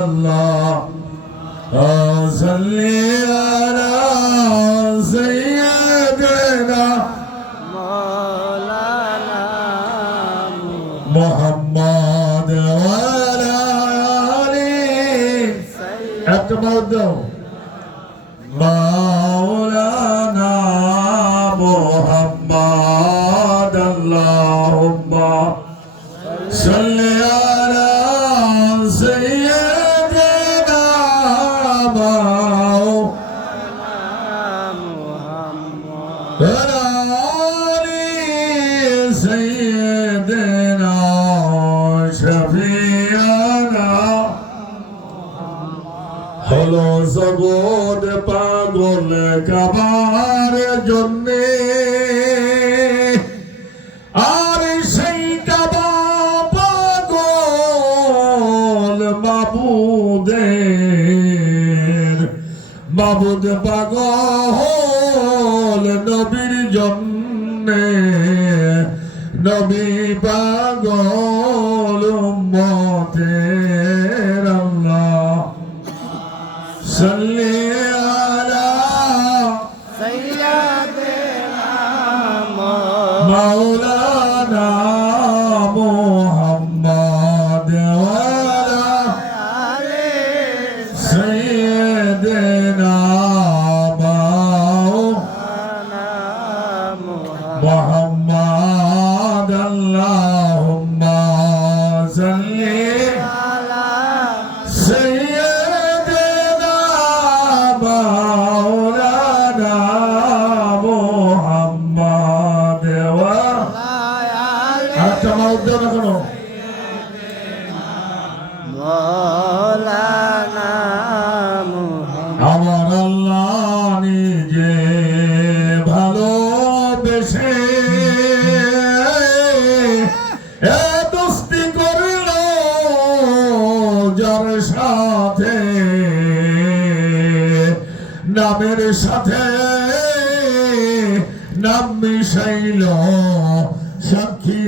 الله صل على سيدنا مولانا محمد وعلى آله أكبر Baba. বাবুদ পাগল নবীর জন্মে নবী পাগল নামের সাথে নাম মিশাইল সাক্ষী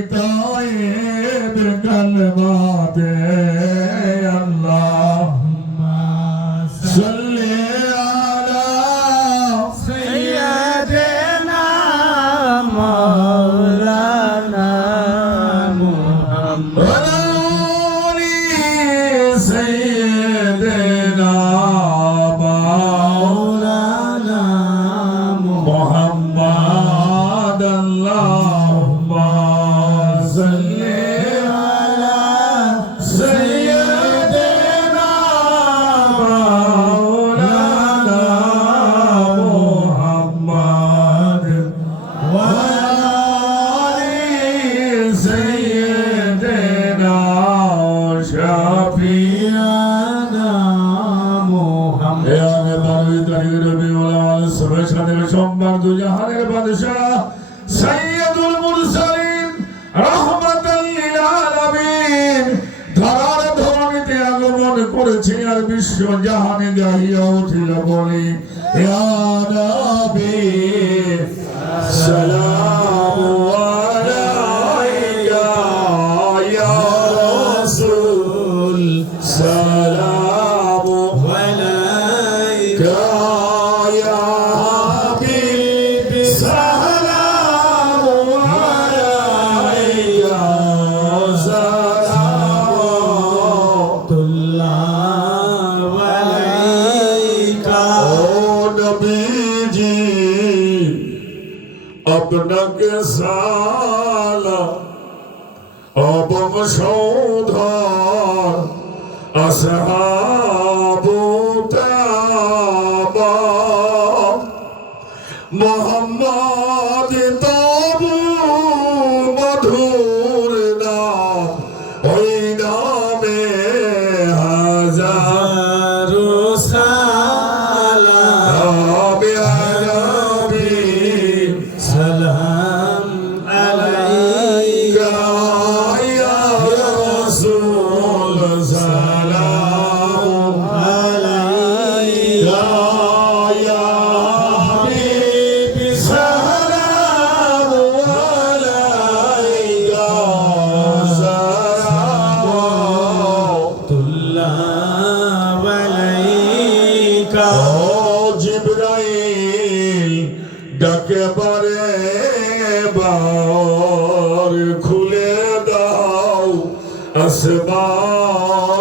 অবসৌধ আসহা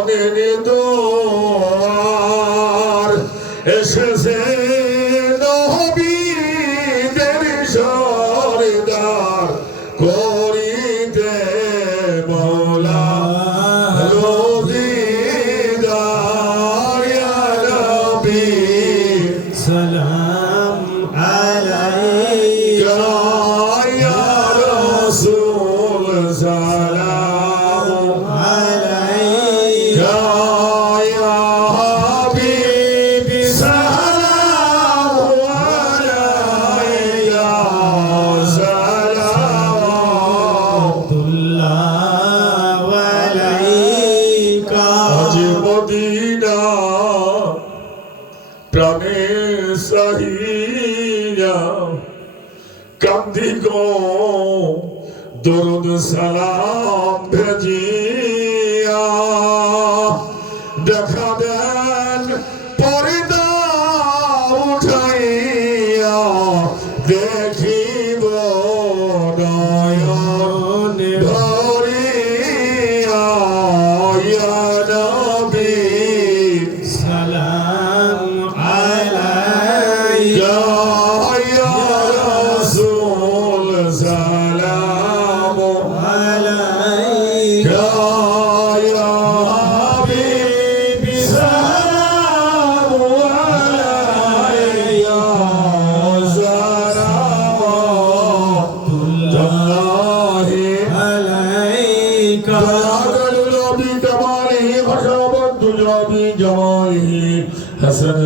আসমানের দোয়ার এসেছে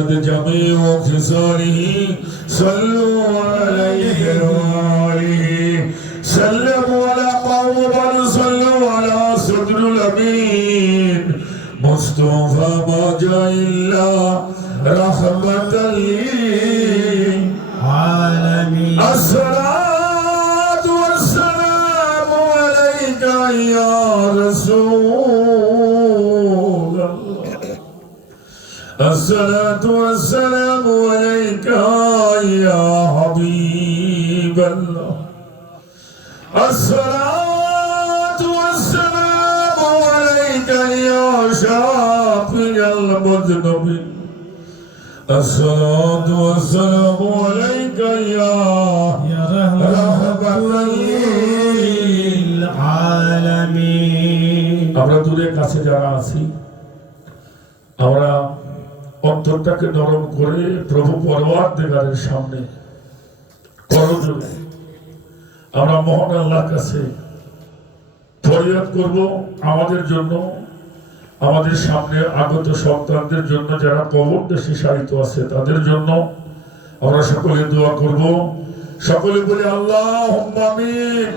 حسنت جميع خصاله صلوا عليه وآله. سلموا على قوم صلوا على صدر الأمين. مصطفى ما جاء إلا رحمة العالمين الصلاة والسلام عليك يا رسول الصلاة والسلام عليك يا حبيب الله الصلاة والسلام عليك يا شافي المذنبين الصلاة والسلام عليك يا يا رحمة للعالمين আমরা দূরে কাছে যারা আছি আমরা অন্তরটাকে নরম করে প্রভু পরবার দেগারের সামনে করজোরে আমরা মহান আল্লাহর কাছে ফরিয়াদ করব আমাদের জন্য আমাদের সামনে আগত সন্তানদের জন্য যারা কবর দেশে সারিত আছে তাদের জন্য আমরা সকলে দোয়া করব। সকলে বলি আল্লাহ হুম্মামিন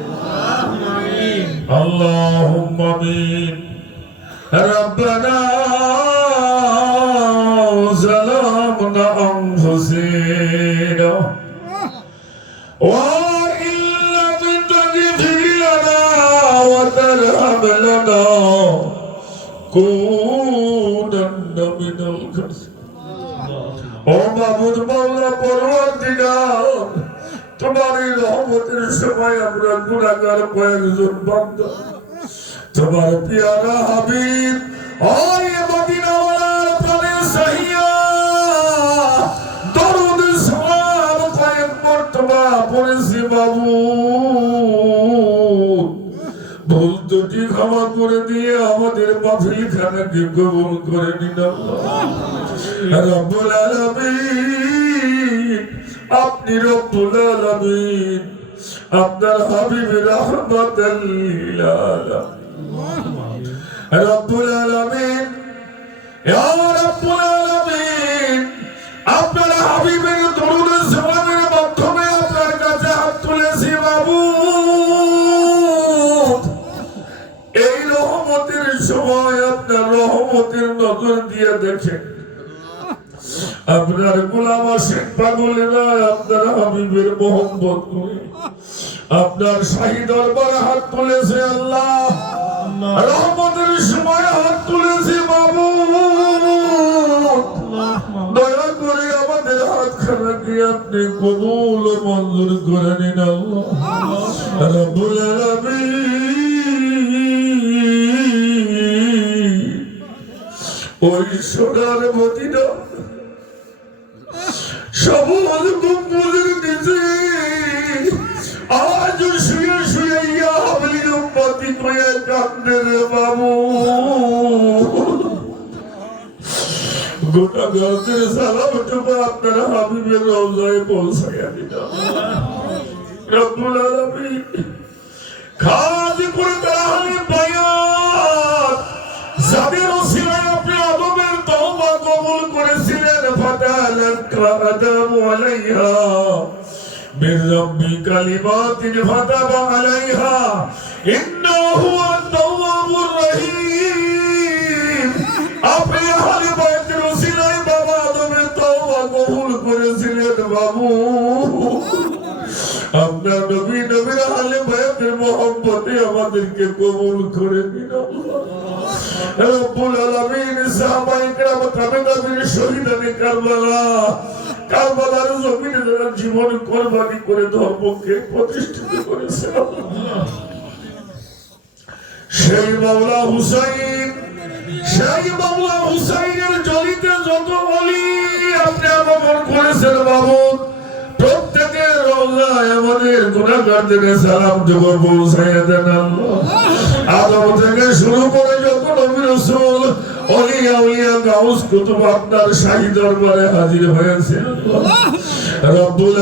আল্লাহ ظلمنا انفسنا وان لم تغفر لنا وترحم لنا كونن من الخاسرين ও মাবুদ মাওলা পরওয়ারদিগার তোমার এই রহমতের সময় আমরা গুণাগার কয়েকজন বান্দা তোমার পিয়ারা হাবিব ওই মদিনাওয়ালার প্রাণে সাহিয়া মর্তবা পড়েছি বাবু। ভুল দুটি ক্ষমা করে দিয়ে আমাদের মাহফিল খানাকে কবুল করে আল্লাহ। রব্বুল আপনি রব্বুল আলামিন, আপনার হাবিব রহমাতাল লিল আলামিন। রব্বুল আলামিন। রহমতের দিয়ে দেখেন আপনার গোলাম আশেক পাগলেরা, আপনার হাবিবের মোহাম্মত করে আপনার শাহী দরবার হাত তুলেছে আল্লাহ। রহমতের সময় হাত তুলেছে বাবু। দয়া করে আপনি কবুল মঞ্জুর করে নিন আল্লাহ। রব্বুল আলামিন। ওই সোনার মদিনা সবুজ গম্বুজের নিচে আজ শুয়ে শুয়ে ইয়া হাবলি উম্মতি কয়ে বাবু গোটা গাছের সালামটুকু আপনার হাবিবের রওজায় পৌঁছাইয়া দিল। রব্বুল আলামিন। খাদি করে তারা হলে বায়াত ফাতালাকা আদম আলাইহা من ربي كلمات فتاب عليها إنه هو التواب الرحيم আপনি আহলে বাইতের ওসিলায় বাবা আদমের তওবা কবুল করেছিলেন বাবু আপনার নবী নবীর আহলে বাইতের মোহাম্মতে আমাদেরকে কবুল করে দিন আল্লাহ রব্বুল আলামিন সাহাবায়ে কেরাম তাবেদাবির শহীদানে কারবালা কারবালার জমিনে যারা জীবন কোরবানি করে ধর্মকে প্রতিষ্ঠিত করেছে। সেই মাওলা হুসাইন, সেই মাওলা হুসাইনের জলিতে যত বলি আপনি আগমন করেছেন বাবু। প্রত্যেকের রোজায় আমাদের গুণাগারদের সালাম যোগ পৌঁছাইয়া দেন আদম থেকে শুরু করে যত নবী রসুল অলিয়া উলিয়া গাউস, কুতুব আপনার শাহী দরবারে হাজির হয়েছে। রব্বুল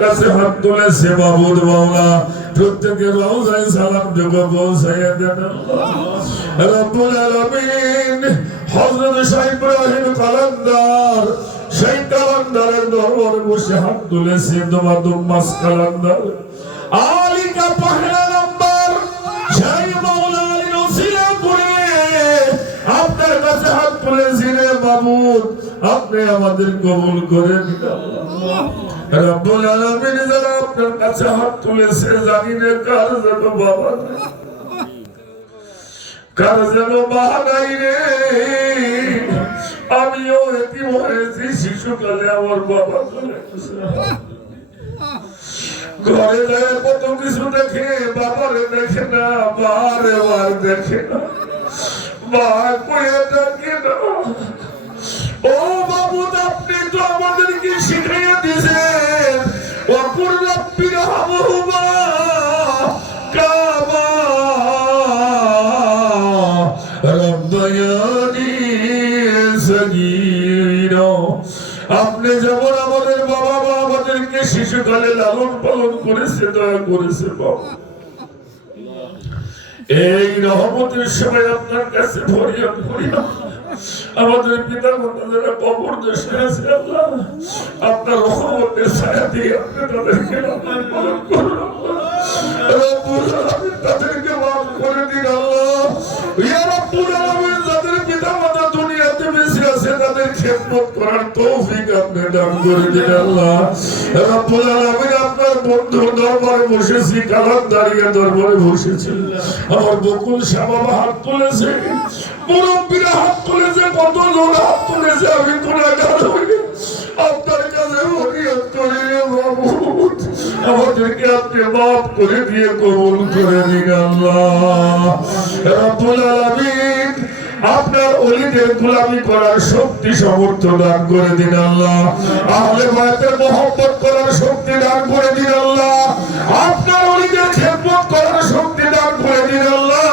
কাছে হাত তুলেছে বাবুর মাওলা। প্রত্যেকের রওজায় সালাম যোগ পৌঁছাইয়া দেন। রব্বুল আলামিন, হযরত শাহ সেই কালান্দারের দরবারে বসে হাত তুলেছে তোমার দুম্মাস কালান্দার। আলিকা পাহলা নাম্বার, সেই মাওলা আলীর ওসিলা করে আপনার কাছে হাত তুলেছিলেন বাবুর আপনি আমাদের কবুল করে দিন রব্বুল আলামিন যারা আপনার কাছে হাত তুলেছে জানি না কার যেন বাবা কার যেন মা নাই রে। আমিও এতিম হয়েছি শিশুকালে আমার বাবা ঘরে যায় কত কিছু দেখে, বাবারে দেখে না, মারে মার দেখে না। মা কয়ে ও বাবু, আপনি তো আমাদেরকে শিখিয়ে দিয়েছেন। অপুর রব্বির হামহুমা সগীরা আপনি যেমন আমাদের বাবা মা আমাদেরকে শিশুকালে লালন পালন করেছে, দয়া করেছে, বাবা। এই রহমতের সময় আপনার কাছে ফরিয়াদ আমাদের পিতা মাতা যারা কবর দেশে আছে, আল্লাহ, আপনার রহমতের ছায়া দিয়ে আপনি তাদেরকে লালন পালন করুন। তাদেরকে মাফ করে দিন, আল্লাহ। ইয়া রব্বুল আলামিন খেদমত করার তৌফিক আপনি দান করে দিন আল্লাহ। রব্বুল আলামিন আপনার বন্ধু দরবারে বসেছি কালাম দাঁড়িয়ে দরবারে বসেছি। আমার বকুল শ্যামামা হাত তুলেছে, মুরব্বীরা হাত তুলেছে কত লোক হাত তুলেছে, আমি গুণাগার হই আপনার কাছে ফরিয়াদ করি বাবু। আমাদেরকে আপনি মাফ করে দিয়ে কবুল করে দিন আল্লাহ। রব্বুল আলামিন আপনার অলিদের গোলামি করার শক্তি সমর্থ দান করে দিন আল্লাহ। আহলে বায়াতের মোহাম্মত করার শক্তি দান করে দিন আল্লাহ। আপনার অলিদের খেদমত করার শক্তি দান করে দিন আল্লাহ।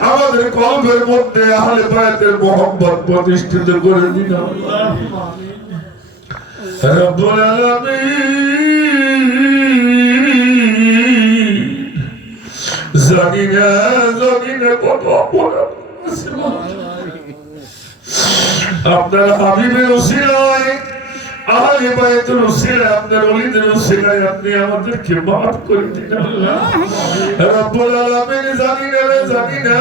আমাদের কলবের মধ্যে আহলে বায়াতের মোহাম্মত প্রতিষ্ঠিত করে দিন আল্লাহ। রব্বুল আলামিন। জানি না জানি না কত অপরাধ। আপনার হাবিবের ওসিলায়, আহলে বাইতের ওসিলায়, আপনার ওলিদের ওসিলায় আপনি আমাদেরকে মাফ করে দিন আল্লাহ। রব্বুল আলামিন জানি না জানি না।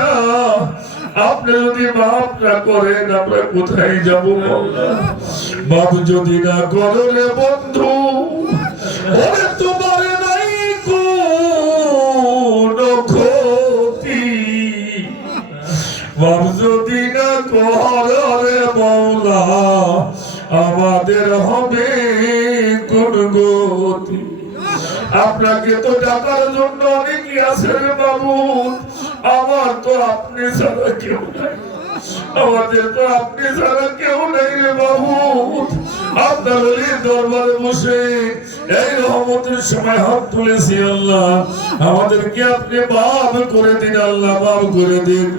আপনি যদি মাফ না করেন, আমরা কোথায় যাব মাফ যদি না করলে বন্ধু, ওরে তোমার যদি না করে আমাদের হবে কোন গতি আপনাকে তো ডাকার জন্য অনেকে আছে রে বাবু। আমার তো আপনি ছাড়া কেউ আমাদের তো আপনি ছাড়া কেউ নেই রে বাবু। আপনার দরবারে বসে এই রহমতের সময় হাত তুলেছি আল্লাহ। আমাদেরকে আপনি মাফ করে দিন, আল্লাহ মাফ করে দিন।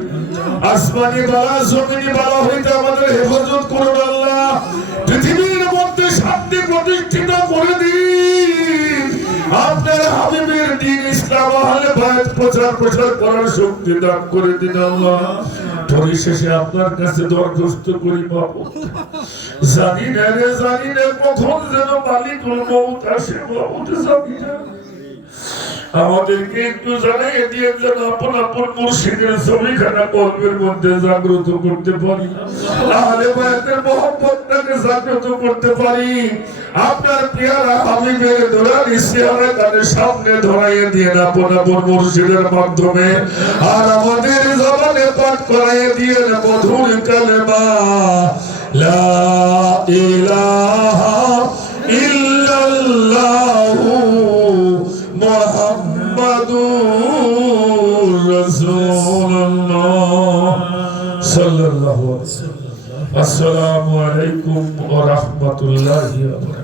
আসমানি বালা, জমিনি বালা হইতে আমাদের হেফাজত করুন আল্লাহ। পৃথিবীর মধ্যে শান্তি প্রতিষ্ঠিত করে দিন। আপনার হাবিবের দিন ইসলাম আহলে বায়াত প্রচার প্রচার করার শক্তি দান করে দিন আল্লাহ। পরিশেষে আপনার কাছে দরখাস্ত করি বাবু। জানি না রে জানি না কখন যেন মালিকুল মৌত আসে বাবু জানি না আমাদেরকে একটু জানাই দিয়ে যেন আপন আপন মুর্শিদের ছবিখানা কল্পের মধ্যে জাগ্রত করতে পারি। আহলে বায়াতের মহব্বতটাকে জাগ্রত করতে পারি। আপনার পেয়ারা তাদের সামনে ধরাইয়ে দিয়ে আপন আপন মাধ্যমে। আর আমাদের জবানে পাঠ করাইয়ে দিয়ে মধুর কালেমা। লা ইলাহা ইল্লাল্লাহু সাল্লাল্লাহু আলাইহি ওয়া সাল্লাম। আসসালামু আলাইকুম ওয়া রাহমাতুল্লাহি ওয়া